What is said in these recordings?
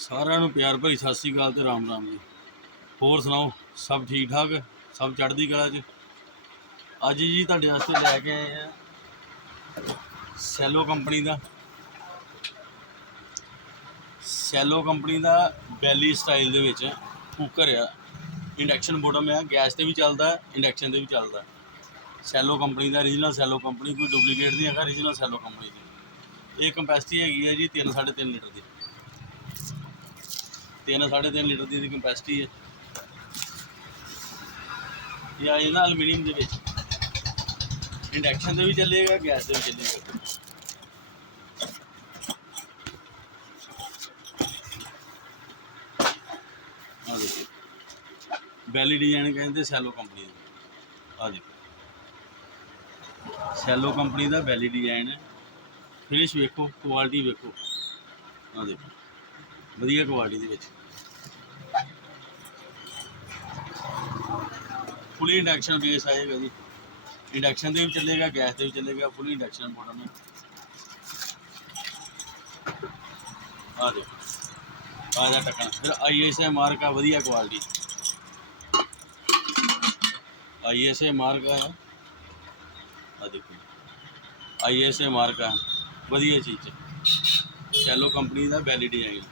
ਸਾਰਿਆਂ ਨੂੰ ਪਿਆਰ ਭਰੀ ਸਤਿ ਸ੍ਰੀ ਅਕਾਲ ਤੇ ਰਾਮ ਰਾਮ ਜੀ। ਹੋਰ ਸੁਣਾਓ, ਸਭ ਠੀਕ ਠਾਕ? ਸਭ ਚੜ੍ਹਦੀ ਕਲਾ 'ਚ? ਅੱਜ ਜੀ ਤੁਹਾਡੇ ਵਾਸਤੇ ਲੈ ਕੇ ਆਏ ਆ ਸੈਲੋ ਕੰਪਨੀ ਦਾ। ਸੈਲੋ ਕੰਪਨੀ ਦਾ ਬੈਲੀ ਸਟਾਈਲ ਦੇ ਵਿੱਚ ਕੁੱਕਰ ਆ। ਇੰਡਕਸ਼ਨ ਬੋਟਮ ਆ, ਗੈਸ ਤੇ ਵੀ ਚੱਲਦਾ, ਇੰਡਕਸ਼ਨ ਤੇ ਵੀ ਚੱਲਦਾ। ਸੈਲੋ ਕੰਪਨੀ ਦਾ ਰੀਜਨਲ ਸੈਲੋ ਕੰਪਨੀ, ਕੋਈ ਡੁਪਲੀਕੇਟ ਨਹੀਂ ਹੈਗਾ ਰੀਜਨਲ ਸੈਲੋ ਕੰਪਨੀ ਦੀ ਇਹ ਕੰਪੈਸਿਟੀ ਹੈਗੀ ਹੈ ਜੀ 3 3.5 ਲੀਟਰ ਦੀ। ਤਿੰਨ, ਸਾਢੇ ਤਿੰਨ ਲੀਟਰ ਦੀ ਇਹਦੀ ਕੰਪੈਸਿਟੀ ਹੈ। ਇਹ ਆਏ ਨਾ ਐਲੂਮੀਨੀਅਮ ਦੇ ਵਿੱਚ। ਇੰਡਕਸ਼ਨ ਤੇ ਵੀ ਚੱਲੇਗਾ ਗੈਸ ਤੇ ਵੀ ਚੱਲੇਗਾ। ਆ ਦੇਖੋ। ਬੈਲੀ ਡਿਜ਼ਾਈਨ ਕਹਿੰਦੇ ਸੈਲੋ ਕੰਪਨੀ ਦਾ। ਆ ਦੇਖੋ। ਸੈਲੋ ਕੰਪਨੀ ਦਾ ਬੈਲੀ ਡਿਜ਼ਾਈਨ ਹੈ। ਫਿਨਿਸ਼ ਵੇਖੋ ਕੁਆਲਿਟੀ ਵੇਖੋ। ਆ ਦੇਖੋ। ਵਧੀਆ ਕੁਆਲਿਟੀ ਦੇ ਵਿੱਚ। ਫੁੱਲੀ ਇੰਡਕਸ਼ਨ ਬੇਸ ਆਏਗਾ ਜੀ ਇੰਡਕਸ਼ਨ ਤੇ ਵੀ ਚੱਲੇਗਾ ਗੈਸ ਤੇ ਵੀ ਚੱਲੇਗਾ ਫੁੱਲੀ ਇੰਡਕਸ਼ਨ ਬੋਟਮ ਹੈ ਆ ਦੇਖੋ। ਆ ਇਹਦਾ ਟੱਕਣ। ਫਿਰ ਆਈਐਸਏ ਮਾਰਕ ਆ ਵਧੀਆ ਕੁਆਲਿਟੀ ਆਈਐਸਏ ਮਾਰਕ ਆ ਆ ਦੇਖੋ। ਆਈਐਸਏ ਮਾਰਕ ਆ ਵਧੀਆ ਚੀਜ਼ ਹੈ। ਸ਼ੈਲੋ ਕੰਪਨੀ ਦਾ ਬੈਲੀ ਡਿਜ਼ਾਈਨ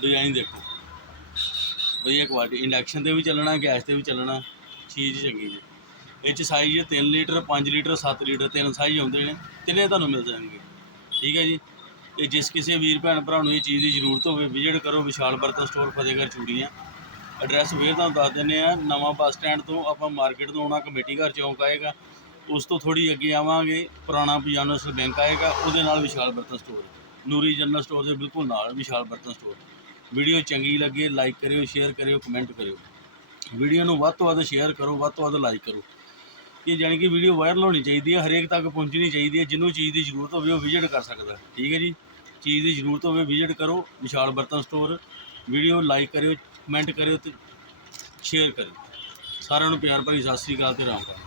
ਡਿਜ਼ਾਈਨ ਦੇਖੋ। ਵਧੀਆ ਕੁਆਲਿਟੀ ਇੰਡਕਸ਼ਨ ਤੇ ਵੀ ਚੱਲਣਾ ਗੈਸ ਤੇ ਵੀ ਚੱਲਣਾ। ਚੀਜ਼ ਚੰਗੀ ਜੀ। ਇਹ ਚ ਸਾਈਜ਼ 3 ਲੀਟਰ 5 ਲੀਟਰ 7 ਲੀਟਰ, ਤਿੰਨ ਸਾਈਜ਼ ਆਉਂਦੇ ਨੇ, ਤਿੰਨੇ ਤੁਹਾਨੂੰ ਮਿਲ ਜਾਣਗੇ। ਠੀਕ ਹੈ ਜੀ? ਇਹ ਜਿਸ ਕਿਸੇ ਵੀਰ ਭੈਣ ਭਰਾ ਨੂੰ ਇਹ ਚੀਜ਼ ਦੀ ਜ਼ਰੂਰਤ ਹੋਵੇ ਵਿਜ਼ਿਟ ਕਰੋ ਵਿਸ਼ਾਲ ਬਰਤਨ ਸਟੋਰ ਫਤਿਹਗੜ੍ਹ ਚੂੜੀਆਂ। ਐਡਰੈਸ ਫੇਰ ਤੁਹਾਨੂੰ ਦੱਸ ਦਿੰਦੇ ਆ ਨਵਾਂ ਬੱਸ ਸਟੈਂਡ ਤੋਂ ਆਪਾਂ ਮਾਰਕੀਟ ਤੋਂ ਆਉਣਾ, ਕਮੇਟੀ ਘਰ ਚੌਂਕ ਆਏਗਾ। ਉਸ ਤੋਂ ਥੋੜੀ ਅੱਗੇ ਆਵਾਂਗੇ, ਪੁਰਾਣਾ ਪਿਆਨੋਸਲ ਬੈਂਕ ਆਏਗਾ, ਉਹਦੇ ਨਾਲ ਵਿਸ਼ਾਲ ਬਰਤਨ ਸਟੋਰ ਨੂਰੀ ਜਨਰਲ ਸਟੋਰ ਦੇ ਬਿਲਕੁਲ ਨਾਲ ਵਿਸ਼ਾਲ ਬਰਤਨ ਸਟੋਰ ਵੀਡੀਓ ਚੰਗੀ ਲੱਗੇ ਲਾਈਕ ਕਰਿਓ ਸ਼ੇਅਰ ਕਰਿਓ ਕਮੈਂਟ ਕਰਿਓ। ਵੀਡੀਓ ਨੂੰ ਵੱਧ ਤੋਂ ਵੱਧ ਸ਼ੇਅਰ ਕਰੋ, ਵੱਧ ਤੋਂ ਵੱਧ ਲਾਈਕ ਕਰੋ। ਇਹ ਜਾਣੀ ਕਿ ਵੀਡੀਓ ਵਾਇਰਲ ਹੋਣੀ ਚਾਹੀਦੀ ਹੈ ਹਰੇਕ ਤੱਕ ਪਹੁੰਚਣੀ ਚਾਹੀਦੀ ਹੈ ਜਿਹਨੂੰ ਚੀਜ਼ ਦੀ ਜ਼ਰੂਰਤ ਹੋਵੇ ਉਹ ਵਿਜ਼ਿਟ ਕਰ ਸਕਦਾ ਠੀਕ ਹੈ ਜੀ? ਚੀਜ਼ ਦੀ ਜ਼ਰੂਰਤ ਹੋਵੇ ਵਿਜ਼ਿਟ ਕਰੋ, Vishal Bartan store video like ਕਰਿਓ ਕਮੈਂਟ ਕਰਿਓ ਤੇ ਸ਼ੇਅਰ ਕਰਿਓ। ਸਾਰਿਆਂ ਨੂੰ ਪਿਆਰ ਭਰੀ ਸਤਿ ਸ੍ਰੀ ਅਕਾਲ ਤੇ ਰਾਮ ਰਾਮ